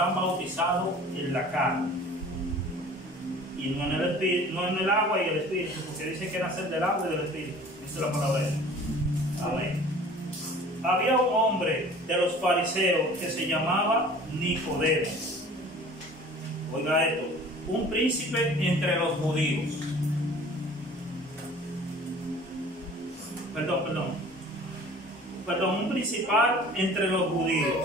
están bautizados en la carne. Y no en el espíritu, no en el agua y el espíritu, porque dice que nacer del agua y del espíritu. Dice la palabra de Dios. Amén. Había un hombre de los fariseos que se llamaba Nicodemo. Oiga esto, un príncipe entre los judíos. Perdón, un principal entre los judíos.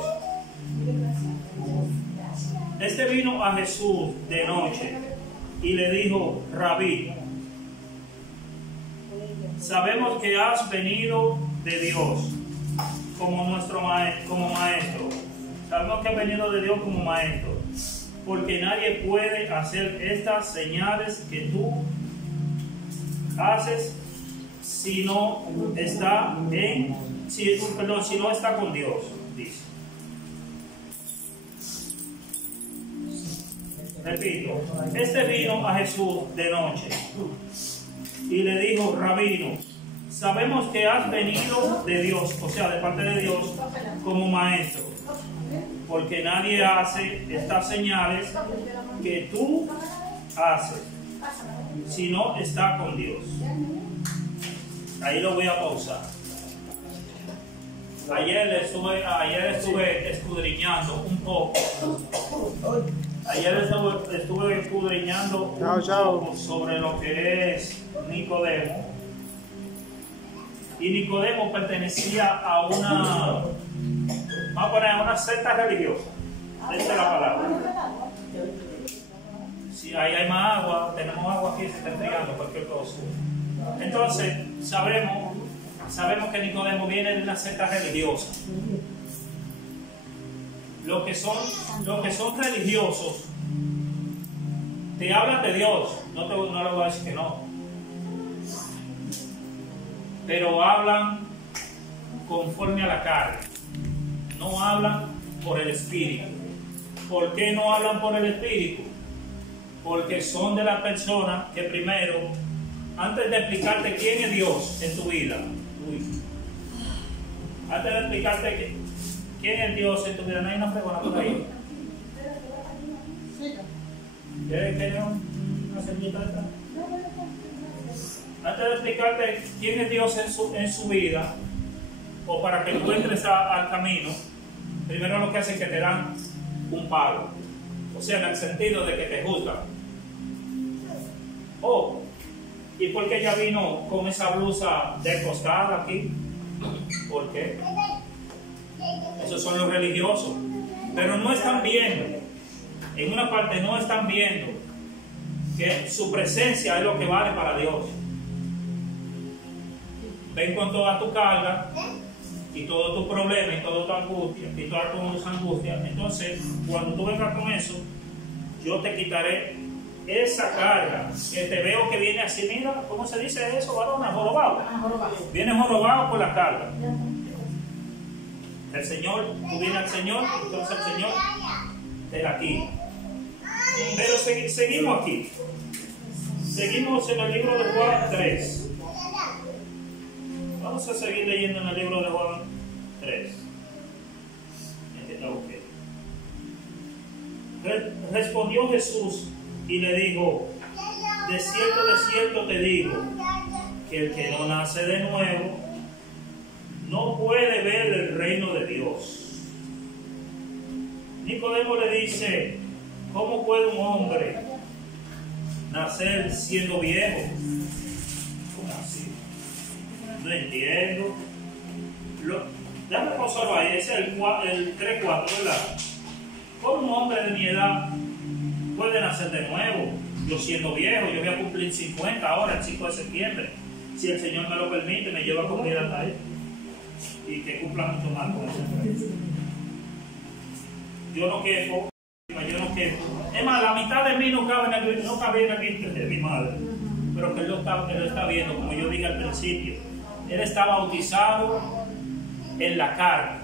Este vino a Jesús de noche y le dijo: Rabí, sabemos que has venido de Dios como maestro. Sabemos que has venido de Dios como maestro, porque nadie puede hacer estas señales que tú haces si no está con Dios, dice. Repito, este vino a Jesús de noche y le dijo: Rabino, sabemos que has venido de Dios, o sea, de parte de Dios, como maestro, porque nadie hace estas señales que tú haces si no está con Dios. Ahí lo voy a pausar. Ayer estuve escudriñando un poco. Estuve escudriñando un poco sobre lo que es Nicodemo. Y Nicodemo pertenecía a una secta religiosa. Esta es la palabra. Si ahí hay más agua, tenemos agua aquí, se está enfriando cualquier cosa. Entonces, sabemos que Nicodemo viene de una secta religiosa. Los que son religiosos te hablan de Dios, no le voy a decir que no, pero hablan conforme a la carne, no hablan por el espíritu. ¿Por qué no hablan por el espíritu? Porque son de las personas que primero, antes de explicarte quién es Dios en tu vida, antes de explicarte quién es Dios en tu vida, no hay una pregunta por ahí. ¿Quieres una servilleta de atrás? Antes de explicarte quién es Dios en su vida, o para que tú entres al camino, primero lo que hacen es que te dan un palo. O sea, en el sentido de que te juzgan. Oh, ¿y por qué ella vino con esa blusa descostada aquí? ¿Por qué? Esos son los religiosos. Pero no están viendo, en una parte no están viendo que su presencia es lo que vale para Dios. Ven con toda tu carga y todo tu problema y toda tu angustia y todas tus angustias. Entonces, cuando tú vengas con eso, yo te quitaré esa carga que te veo que viene así. Mira, ¿cómo se dice eso, varona? Jorobado. Viene jorobado por la carga. El Señor, tú vienes al Señor, entonces el Señor te la quita. Pero seguimos aquí. Seguimos en el libro de Juan 3. Vamos a seguir leyendo en el libro de Juan 3. Okay. Respondió Jesús y le dijo: de cierto te digo, que el que no nace de nuevo no puede ver el reino de Dios. Nicodemo le dice: ¿cómo puede un hombre nacer siendo viejo? ¿Cómo así? No entiendo. Déjame pausarlo ahí, ese es el 3-4, ¿verdad? ¿Cómo un hombre de mi edad puede nacer de nuevo? Yo siendo viejo, yo voy a cumplir 50 ahora, el 5 de septiembre. Si el Señor me lo permite, me lleva a cumplir hasta ahí. Y que cumpla mucho más con eso. Yo no quejo. Es más, la mitad de mí no cabía en el vientre de mi madre. Pero que él lo está viendo, como yo dije al principio. Él está bautizado en la carne.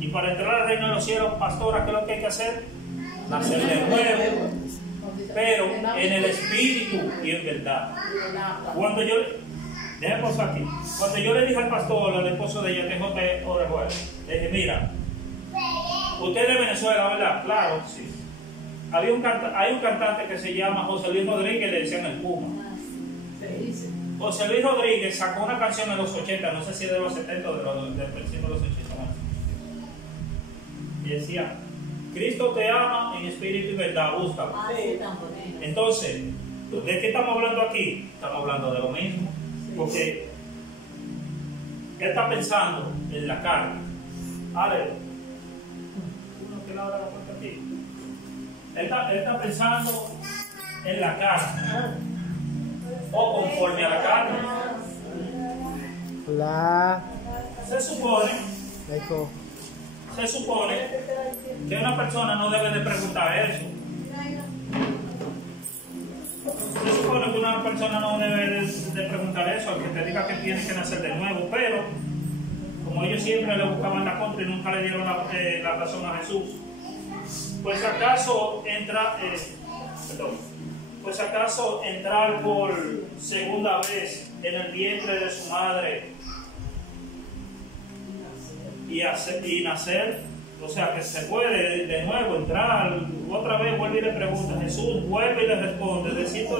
Y para entrar al reino de los cielos, pastora, ¿qué es lo que hay que hacer? Nacer de nuevo, pero en el espíritu y en verdad. Cuando yo le dije al pastor, al esposo de ella, que es J. Orejuela, le dije: mira, Usted es de Venezuela, ¿verdad? Claro, sí. Hay un cantante que se llama José Luis Rodríguez, le decían el Puma. José Luis Rodríguez sacó una canción en los 80, no sé si de los 70 o del principio de los 80. Y decía, Cristo te ama en espíritu y verdad, búscalo. Entonces, ¿de qué estamos hablando aquí? Estamos hablando de lo mismo. Porque él está pensando en la carne. Ale, uno que labra la puerta aquí. Él está pensando en la carne. O conforme a la carne. Hola. Se supone que una persona no debe de preguntar eso. Se supone que una persona no debe de preguntar eso al que te diga que tiene que nacer de nuevo, pero como ellos siempre le buscaban la contra y nunca le dieron la razón a Jesús, pues acaso entrar por segunda vez en el vientre de su madre y nacer, o sea que se puede de nuevo entrar, otra vez vuelve y le pregunta, Jesús vuelve y le responde, de cierto,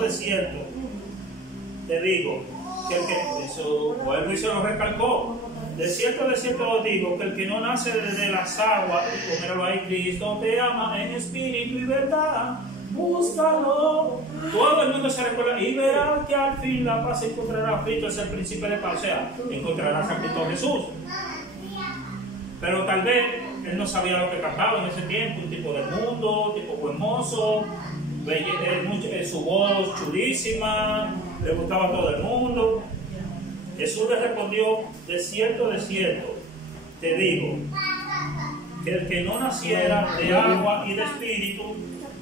te digo, que el que, eso vuelve y se lo recalcó, de cierto os digo, que el que no nace de las aguas, y míralo ahí, Cristo te ama en espíritu y verdad, búscalo, todo el mundo se recuerda y verá que al fin la paz encontrará a Cristo, es el príncipe de paz, o sea, encontrarás a Cristo Jesús. Pero tal vez él no sabía lo que cantaba en ese tiempo, un tipo del mundo, un tipo buen mozo, su voz chulísima, le gustaba a todo el mundo. Jesús le respondió, de cierto, te digo, que el que no naciera de agua y de espíritu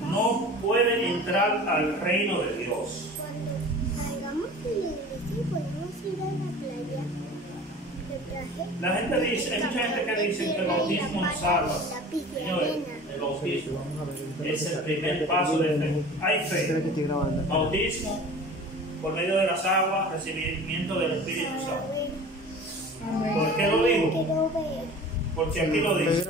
no puede entrar al reino de Dios. La gente dice, hay mucha gente que dice que el bautismo no salva. Señores, el bautismo es el primer paso de fe. Hay fe, bautismo por medio de las aguas, recibimiento del Espíritu Santo. ¿Por qué lo digo? Porque aquí lo dice.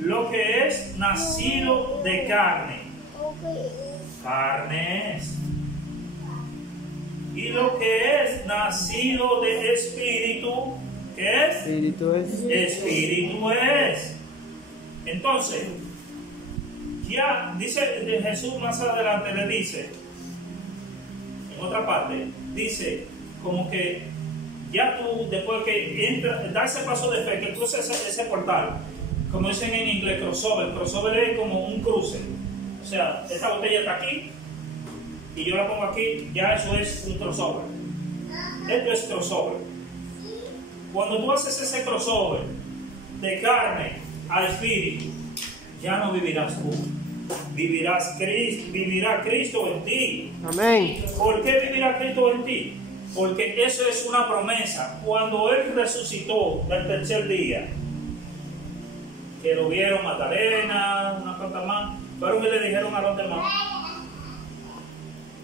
Lo que es nacido de carne es. Y lo que es nacido de espíritu, ¿qué es? Espíritu es. Entonces, ya dice Jesús más adelante, le dice, en otra parte, dice, como que ya tú, después que entra, da ese paso de fe, que cruces ese portal, como dicen en inglés, crossover es como un cruce. O sea, esta botella está aquí, y yo la pongo aquí, ya eso es un crossover. Esto es crossover. Cuando tú haces ese crossover de carne a espíritu, ya no vivirás tú. Vivirá Cristo en ti. Amén. ¿Por qué vivirá Cristo en ti? Porque eso es una promesa. Cuando Él resucitó del tercer día, que lo vieron Magdalena, una cuanta más, fueron y le dijeron a los demás,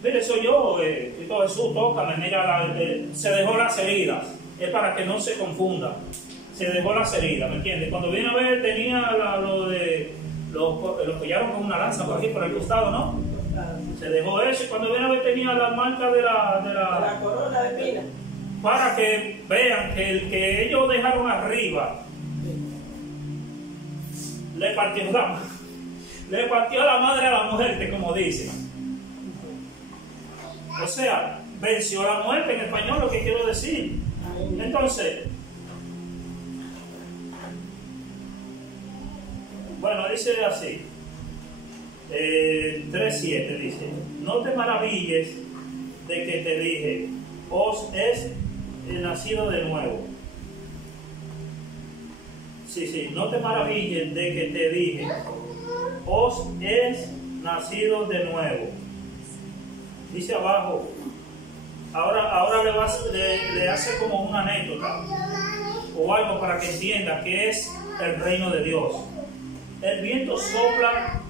mire, soy yo, Cristo Jesús, tócame, mira, se dejó las heridas, es para que no se confunda, se dejó las heridas, ¿me entiendes? Cuando viene a ver tenía los collaron con una lanza por aquí, por el costado, ¿no? Se dejó eso, y cuando viene a ver tenía la marca de la corona de espina, para que vean que el que ellos dejaron arriba le partió la madre a la muerte, como dicen. O sea, venció la muerte en español, lo que quiero decir. Entonces, bueno, dice así, 3:7 dice, no te maravilles de que te dije, os es nacido de nuevo. Sí, no te maravilles de que te dije, os es nacido de nuevo. Dice abajo, ahora le hace como una anécdota o algo para que entienda que es el reino de Dios. El viento sopla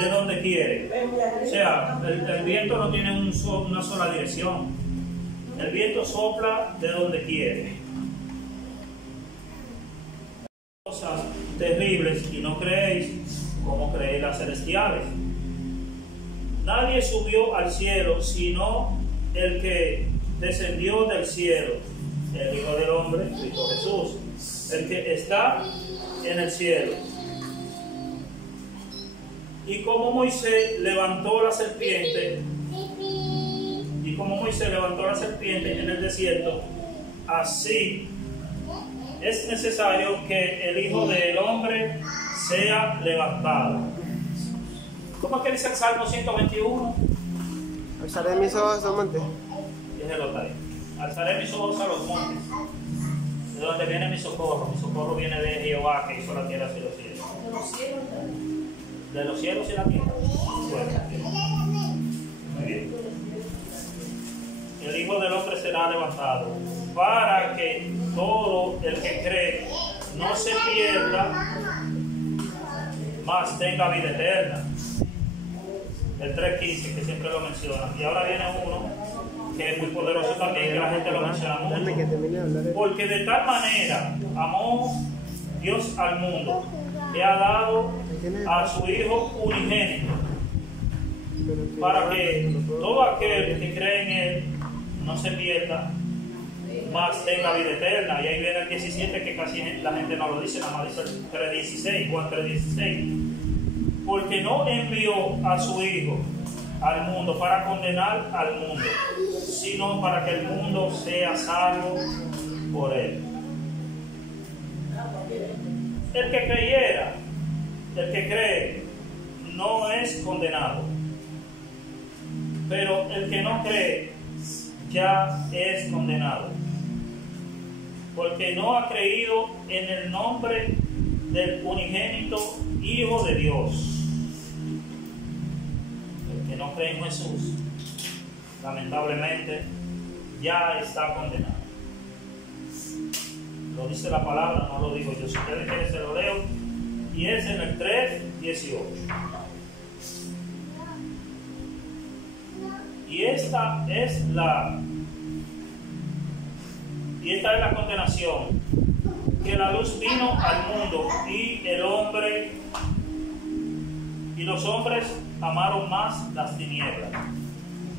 de donde quiere. O sea, el viento no tiene una sola dirección. El viento sopla de donde quiere. terribles y no creéis como creéis las celestiales. Nadie subió al cielo sino el que descendió del cielo, el Hijo del Hombre, Cristo Jesús, el que está en el cielo. Y como Moisés levantó la serpiente, en el desierto, así es necesario que el Hijo del Hombre sea levantado. ¿Cómo es que dice el Salmo 121? Alzaré mis ojos a los montes. Déjelo ahí. Alzaré mis ojos a los montes. ¿De dónde viene mi socorro? Mi socorro viene de Jehová, que hizo la tierra y los cielos. De los cielos y la tierra. Bueno, muy bien. El Hijo del Hombre será levantado para que todo el que cree no se pierda, mas tenga vida eterna. El 3.15, que siempre lo menciona. Y ahora viene uno que es muy poderoso también, que la gente lo menciona mucho. Porque de tal manera amó Dios al mundo, que ha dado a su Hijo unigénito, para que todo aquel que cree en Él no se pierda, más tenga vida eterna. Y ahí viene el 17, que casi la gente no lo dice, nada más dice el 3.16, Juan 3.16. Porque no envió a su Hijo al mundo para condenar al mundo, sino para que el mundo sea salvo por Él. El que creyera, el que cree, no es condenado, pero el que no cree ya es condenado, porque no ha creído en el nombre del unigénito Hijo de Dios. El que no cree en Jesús, lamentablemente, ya está condenado. Lo dice la palabra, no lo digo yo. Si ustedes quieren se lo leo, y es en el 3.18. Y esta es la condenación, que la luz vino al mundo y los hombres amaron más las tinieblas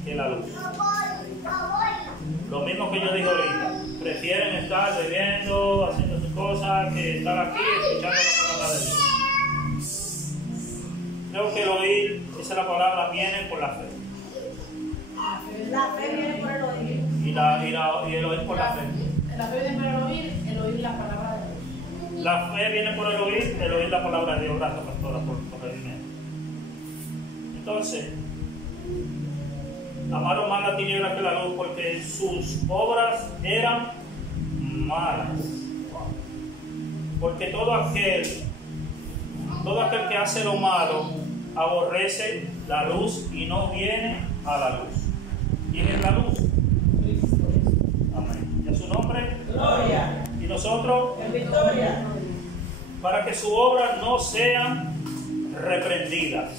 que la luz. Lo mismo que yo digo ahorita, prefieren estar bebiendo, haciendo sus cosas, que estar aquí escuchando la palabra de Dios. Creo que el oír, esa es la palabra, viene por la fe. La fe viene por el oír. Y el oír por la fe. La fe viene por el oír la palabra de Dios. La fe viene por el oír la palabra de Dios. Gracias, pastora, por corregirme. Entonces, amaron más la tiniebla que la luz, porque sus obras eran malas. Porque todo aquel que hace lo malo aborrece la luz y no viene a la luz. ¿Quién es la luz? Amén. ¿Y a su nombre? Gloria. ¿Y nosotros? En victoria. Para que sus obras no sean reprendidas.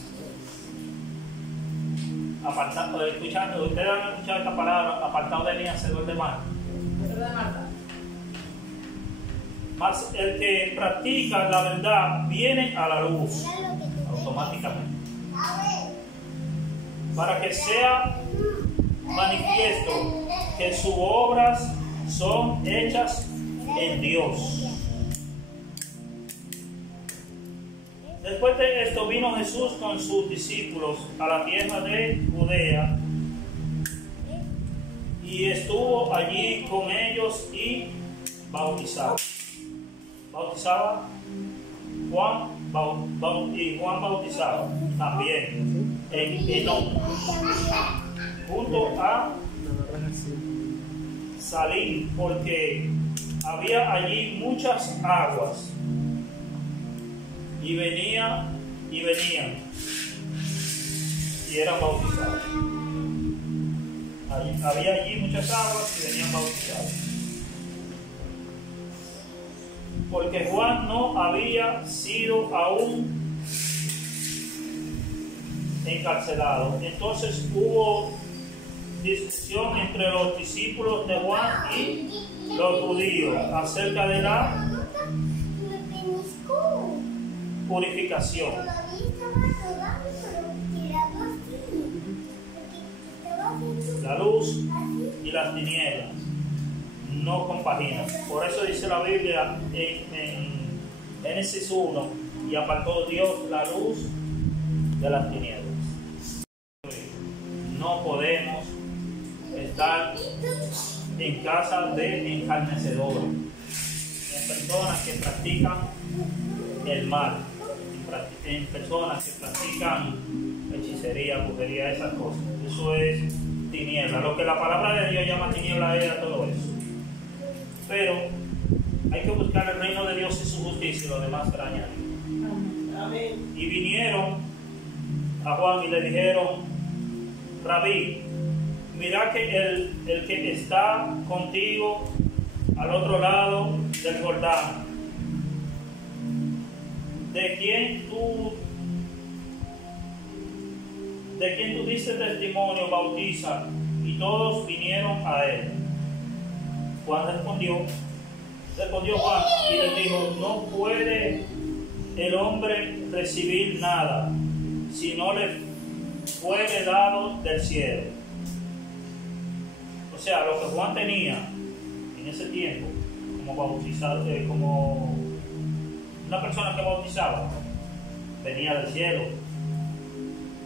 Apartado, escuchando, ustedes han escuchado esta palabra, apartado de mí, hacedor de mal. Mas el que practica la verdad viene a la luz automáticamente, para que sea manifiesto que sus obras son hechas en Dios. Después de esto vino Jesús con sus discípulos a la tierra de Judea y estuvo allí con ellos y bautizaba. Bautizaba Juan, y Juan bautizaba también en Enón, junto a Salim, porque había allí muchas aguas. Y venían y eran bautizados. Había allí muchas aguas y venían bautizados. Porque Juan no había sido aún encarcelado. Entonces hubo discusión entre los discípulos de Juan y los judíos acerca de la purificación. La luz y las tinieblas no compaginan. Por eso dice la Biblia en Génesis 1, y apartó Dios la luz de las tinieblas. No podemos estar en casa de encarnecedores, en personas que practican el mal, en personas que practican hechicería, brujería, esas cosas. Eso es tiniebla. Lo que la palabra de Dios llama tiniebla era todo eso. Pero hay que buscar el reino de Dios y su justicia, y lo demás será añadido. Amén. Y vinieron a Juan y le dijeron: Rabí, mira que el que está contigo al otro lado del Jordán, de quien tú diste testimonio, bautiza. Y todos vinieron a él. Juan respondió Juan y le dijo: no puede el hombre recibir nada si no le fuere dado del cielo. O sea, lo que Juan tenía en ese tiempo como bautizado, como una persona que bautizaba, venía del cielo.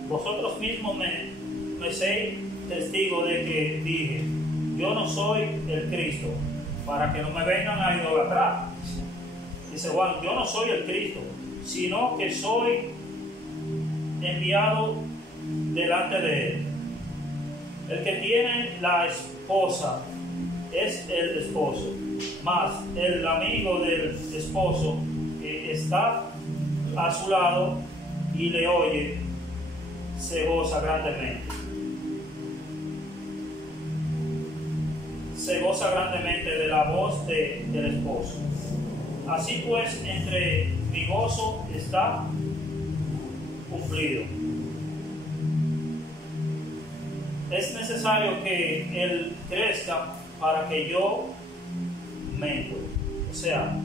Vosotros mismos me sois testigo de que dije: yo no soy el Cristo, para que no me vengan a idolatrar. Dice Juan: yo no soy el Cristo, sino que soy enviado delante de él. El que tiene la esposa es el esposo, mas el amigo del esposo que está a su lado y le oye, se goza grandemente. Se goza grandemente de la voz del esposo. Así pues, entre mi gozo está cumplido. Es necesario que él crezca para que yo mengue. O sea,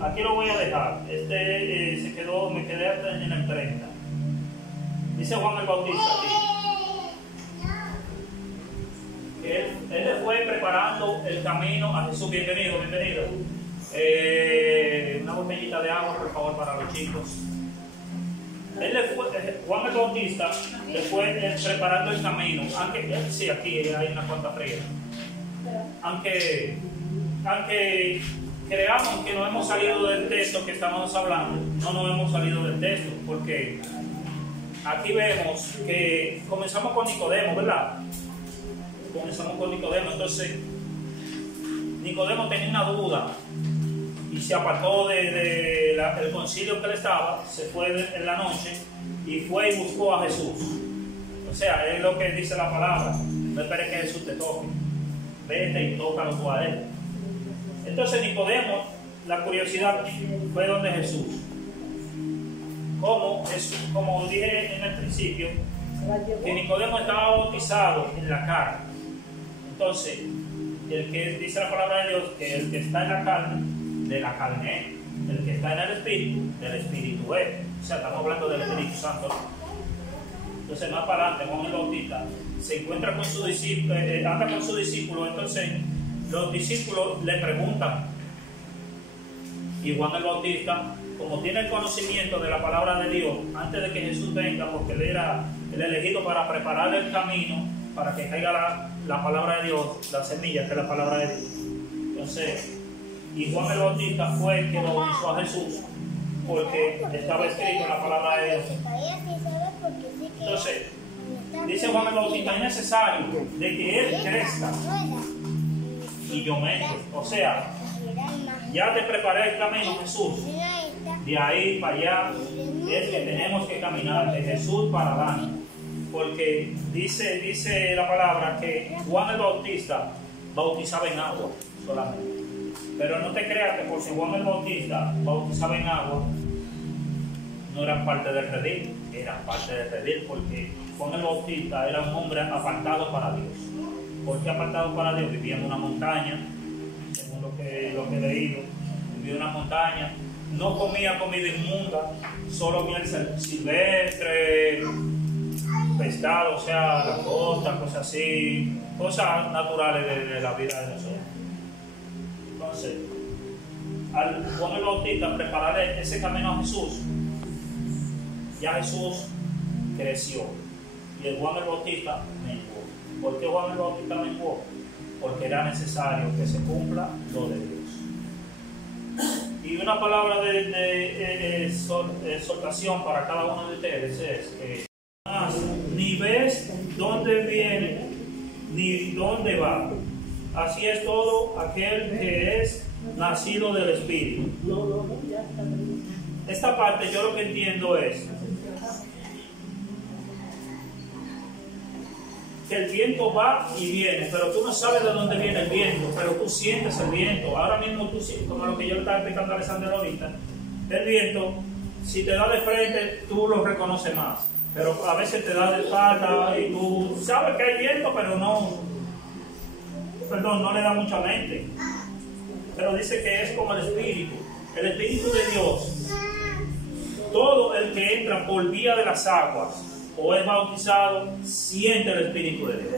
aquí lo voy a dejar. Me quedé hasta en el 30. Dice Juan el Bautista aquí que él le fue preparando el camino a Jesús. Bienvenido. Una botellita de agua, por favor, para los chicos. Juan el Bautista le fue preparando el camino. Sí, aquí hay una cuanta fría. Aunque creamos que no hemos salido del texto que estamos hablando, no nos hemos salido del texto, porque aquí vemos que comenzamos con Nicodemo, ¿verdad? Entonces Nicodemo tenía una duda y se apartó del concilio que él estaba, se fue en la noche y fue y buscó a Jesús. O sea, es lo que dice la palabra: no esperes que Jesús te toque, vete y tócalo tú a él. Entonces Nicodemo, la curiosidad fue donde Jesús. Como dije en el principio, que Nicodemo estaba bautizado en la carne. Entonces, el que dice la palabra de Dios, que el que está en la carne, de la carne es; el que está en el espíritu, del espíritu es. O sea, estamos hablando del Espíritu Santo. Entonces, más para adelante, Juan el Bautista se encuentra con su discípulo, anda con su discípulo. Entonces, los discípulos le preguntan, y Juan el Bautista, como tiene el conocimiento de la palabra de Dios, antes de que Jesús venga, porque él era el elegido para preparar el camino, para que caiga la palabra de Dios, la semilla que es la palabra de Dios. Entonces, y Juan el Bautista fue el que bautizó a Jesús, porque estaba escrito en la palabra de Dios. Entonces, dice Juan el Bautista: es necesario de que él crezca y yo mengue. O sea, ya te preparé el camino, Jesús. De ahí para allá es que tenemos que caminar, de Jesús para adelante. Porque dice la palabra que Juan el Bautista bautizaba en agua solamente. Pero no te creas que porque Juan el Bautista bautizaba en agua, no eran parte del redil. Eran parte del redil, porque Juan el Bautista era un hombre apartado para Dios. ¿Por qué apartado para Dios? Vivía en una montaña, según lo que he leído. Vivía en una montaña no comía comida inmunda, solo miel silvestre, pescado, o sea, langosta, cosas así, cosas naturales de la vida de nosotros. Entonces, al Juan el Bautista prepararle ese camino a Jesús, ya Jesús creció y el Juan el Bautista menguó. ¿Por qué Juan el Bautista menguó? Porque era necesario que se cumpla lo de Dios. Y una palabra de exhortación para cada uno de ustedes es que ni ves dónde viene ni dónde va. Así es todo aquel que es nacido del Espíritu. Esta parte yo lo que entiendo es que el viento va y viene, pero tú no sabes de dónde viene el viento, pero tú sientes el viento. Ahora mismo tú sientes, como lo que yo le estaba explicando a Alexander ahorita, el viento, si te da de frente, tú lo reconoces más, pero a veces te da de espalda y tú sabes que hay viento, pero no le da mucha mente. Pero dice que es como el Espíritu de Dios. Todo el que entra por vía de las aguas o es bautizado, siente el Espíritu de Dios.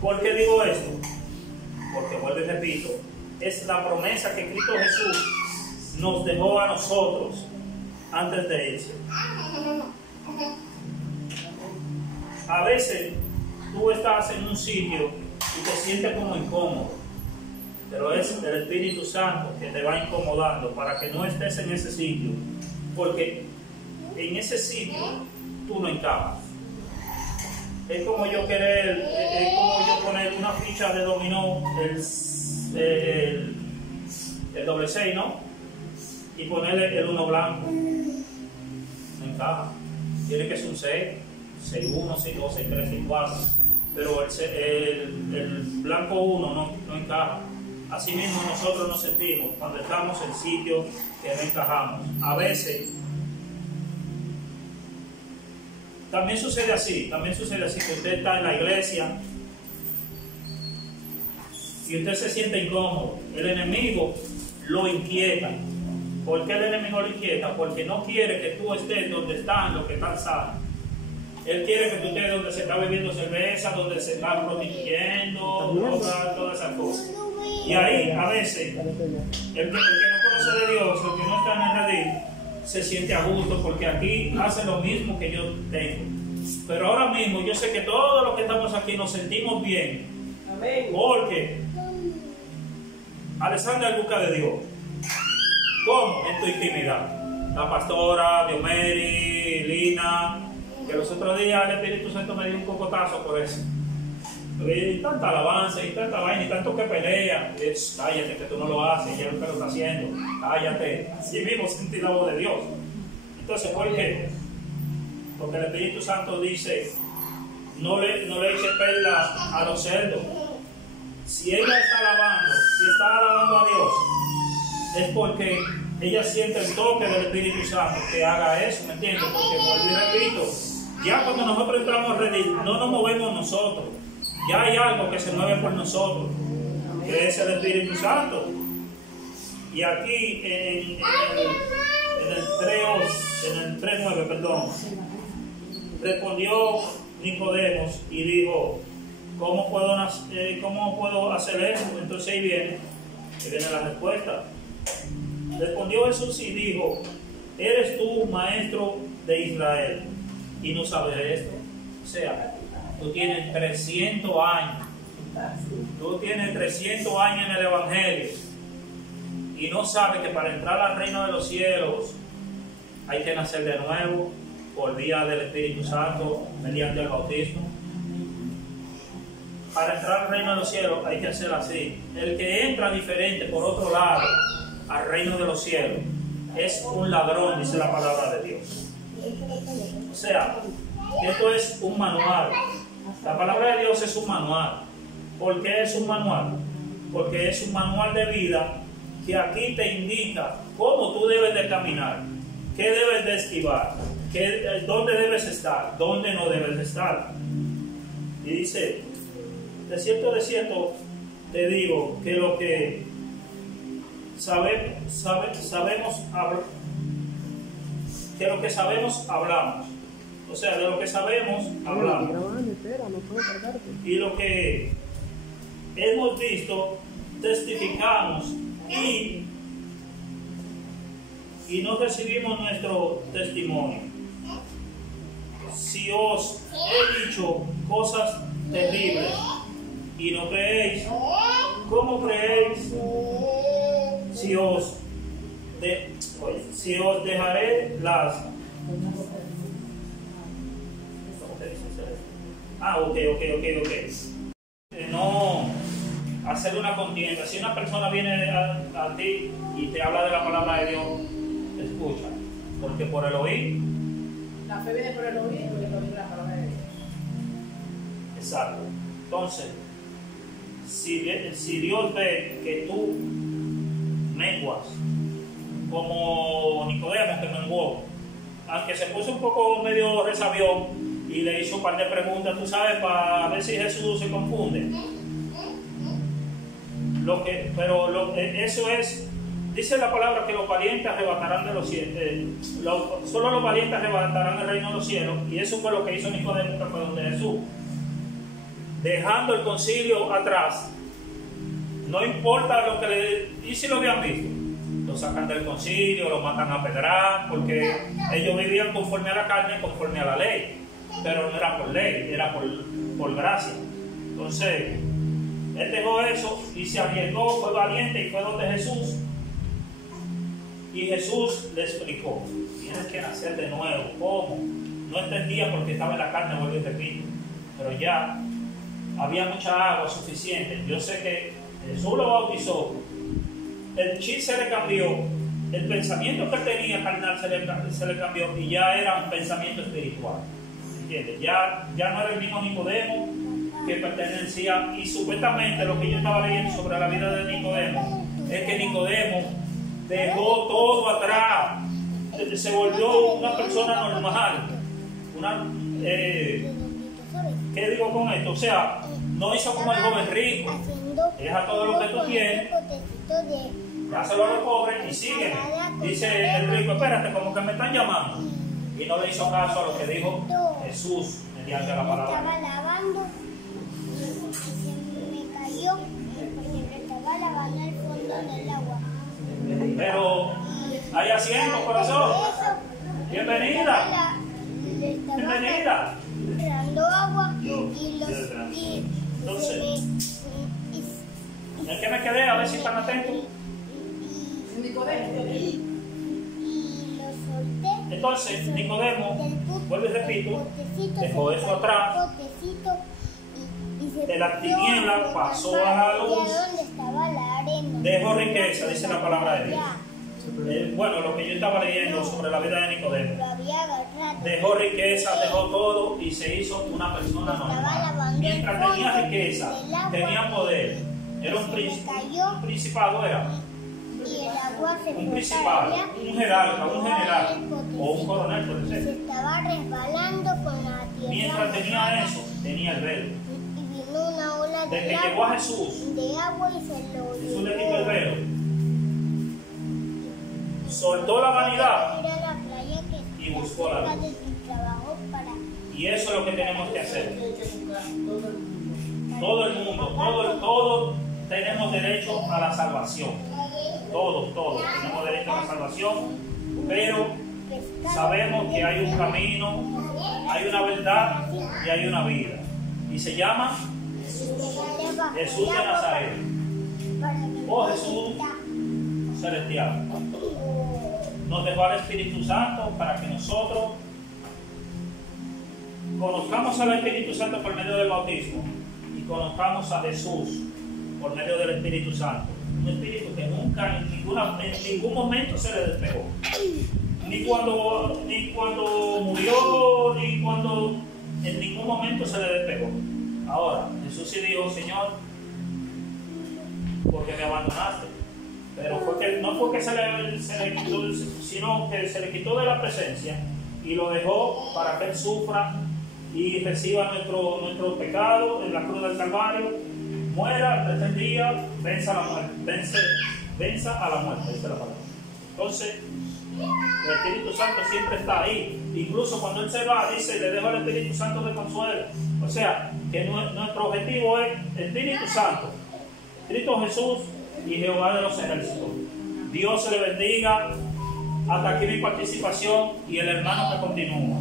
¿Por qué digo esto? Porque, vuelvo y repito, es la promesa que Cristo Jesús nos dejó a nosotros antes de irse. A veces tú estás en un sitio y te sientes como incómodo, pero es el Espíritu Santo que te va incomodando para que no estés en ese sitio, porque en ese sitio tú no encajas. Es como yo poner una ficha de dominó, el doble 6, ¿no? Y ponerle el 1 blanco. No encaja. Tiene que ser un 6, 6-1, 6-2, 6-3, 6-4. Pero el blanco 1 no encaja. Así mismo nosotros nos sentimos cuando estamos en sitios que no encajamos. A veces también sucede así que usted está en la iglesia y usted se siente incómodo. El enemigo lo inquieta. ¿Por qué el enemigo lo inquieta? Porque no quiere que tú estés donde están los que están sanos. Él quiere que tú estés donde se está bebiendo cerveza, donde se está prostituyendo, todas esas cosas. Y ahí, a veces, el que no conoce de Dios, el que no está en el redil, se siente a gusto porque aquí hace lo mismo que yo tengo. Pero ahora mismo yo sé que todos los que estamos aquí nos sentimos bien. Amén. Porque Alexander busca de Dios. ¿Cómo? En tu intimidad. La pastora, Diomeri, Lina, que los otros días el Espíritu Santo me dio un cocotazo por eso. Y tanta alabanza, y tanta vaina, y tanto que pelea. Cállate, que tú no lo haces, ya lo que lo está haciendo. Cállate. Así mismo sentí la voz de Dios. Entonces, ¿por qué? Porque el Espíritu Santo dice, no le eche perla a los cerdos. Si ella está alabando a Dios, es porque ella siente el toque del Espíritu Santo que haga eso, ¿me entiendes? Porque, vuelvo y repito, ya cuando nosotros entramos a redil, no nos movemos nosotros. Ya hay algo que se mueve por nosotros, que es el Espíritu Santo. Y aquí en el 3:9, respondió Nicodemos y dijo, ¿cómo puedo hacer eso? Entonces ahí viene la respuesta. Respondió Jesús y dijo, ¿eres tú maestro de Israel y no sabes esto? O sea, tú tienes 300 años. Tú tienes 300 años en el Evangelio y no sabes que para entrar al reino de los cielos hay que nacer de nuevo por vía del Espíritu Santo mediante el bautismo. Para entrar al reino de los cielos hay que hacer así. El que entra diferente por otro lado al reino de los cielos es un ladrón, dice la palabra de Dios. O sea, esto es un manual. La palabra de Dios es un manual. ¿Por qué es un manual? Porque es un manual de vida que aquí te indica cómo tú debes de caminar, qué debes de esquivar, dónde debes estar, dónde no debes de estar. Y dice, de cierto te digo que lo que sabemos de lo que sabemos hablamos. O sea, de lo que sabemos hablamos. Y lo que hemos visto, testificamos y no recibimos nuestro testimonio. Si os he dicho cosas terribles y no creéis, ¿cómo creéis si os dejaré las... Ok. No hacer una contienda. Si una persona viene a ti y te habla de la palabra de Dios, escucha, porque por el oír. La fe viene por el oír y por el oír la palabra de Dios. Exacto. Entonces, si Dios ve que tú menguas, como Nicodemo que menguó, aunque se puso un poco medio resabión y le hizo un par de preguntas, tú sabes, para ver si Jesús se confunde. Eso es, dice la palabra que los valientes arrebatarán de los cielos, solo los valientes arrebatarán el reino de los cielos, y eso fue lo que hizo Nicodemo, que fue donde Jesús, dejando el concilio atrás. No importa lo que le... ¿Y si lo habían visto? Lo sacan del concilio, lo matan a pedrar, porque ellos vivían conforme a la carne, conforme a la ley, pero no era por ley, era por gracia. Entonces, él dejó eso y se arriesgó, fue valiente y fue donde Jesús. Y Jesús le explicó: tienes que nacer de nuevo. ¿Cómo? No entendía porque estaba en la carne, vuelvo y repito, pero ya había mucha agua suficiente. Yo sé que Jesús lo bautizó, el chi se le cambió, el pensamiento que tenía carnal se le cambió y ya era un pensamiento espiritual. ¿Entiendes? Ya no era el mismo Nicodemo que pertenecía, y supuestamente lo que yo estaba leyendo sobre la vida de Nicodemo es que Nicodemo dejó todo atrás, se volvió una persona normal, ¿qué digo con esto? O sea, no hizo como el joven rico, deja todo lo que tú tienes, dáselo a los pobres y sígueme. Dice el rico: espérate, como que me están llamando. Y no le hizo caso a lo que dijo Jesús mediante la palabra. Estaba lavando y se me cayó porque estaba lavando el fondo del agua. Pero hay asiento, corazón. Bienvenida. Bienvenida. Tirando agua Entonces, ¿en qué me quedé? A ver si están atentos. Entonces, Nicodemo, vuelvo y repito, dejó eso atrás, de la tiniebla pasó a la luz, dejó riqueza, dice la palabra de Dios. Bueno, lo que yo estaba leyendo sobre la vida de Nicodemo, dejó riqueza, dejó todo y se hizo una persona normal. Mientras tenía riqueza, tenía poder, era un principado, era un principal, un jerarca, un general o un coronel, puede ser. Se estaba resbalando con la tierra. Mientras tenía eso, tenía el velo. Y vino una ola Desde que llegó a Jesús, de agua y se lo Jesús le quitó el velo, soltó la vanidad y buscó la luz. Y eso es lo que tenemos que hacer. Todo el mundo, todos tenemos derecho a la salvación. Todos tenemos derecho a la salvación, pero sabemos que hay un camino, hay una verdad y hay una vida. Y se llama Jesús de Nazaret. Oh Jesús celestial. Nos dejó al Espíritu Santo para que nosotros conozcamos al Espíritu Santo por medio del bautismo y conozcamos a Jesús por medio del Espíritu Santo. Un espíritu que nunca en ningún momento se le despegó, ni cuando murió, ni cuando en ningún momento se le despegó. Ahora Jesús sí dijo: Señor, ¿por qué me abandonaste? Pero no fue que se le quitó, sino que se le quitó de la presencia y lo dejó para que él sufra y reciba nuestro pecado en la cruz del Calvario, muera el tercer día, vence venza a la muerte, esa es la palabra. Entonces, el Espíritu Santo siempre está ahí. Incluso cuando Él se va, dice, le dejo al Espíritu Santo de consuelo. O sea, que nuestro objetivo es el Espíritu Santo, Cristo Jesús y Jehová de los ejércitos. Dios se le bendiga. Hasta aquí mi participación y el hermano que continúa.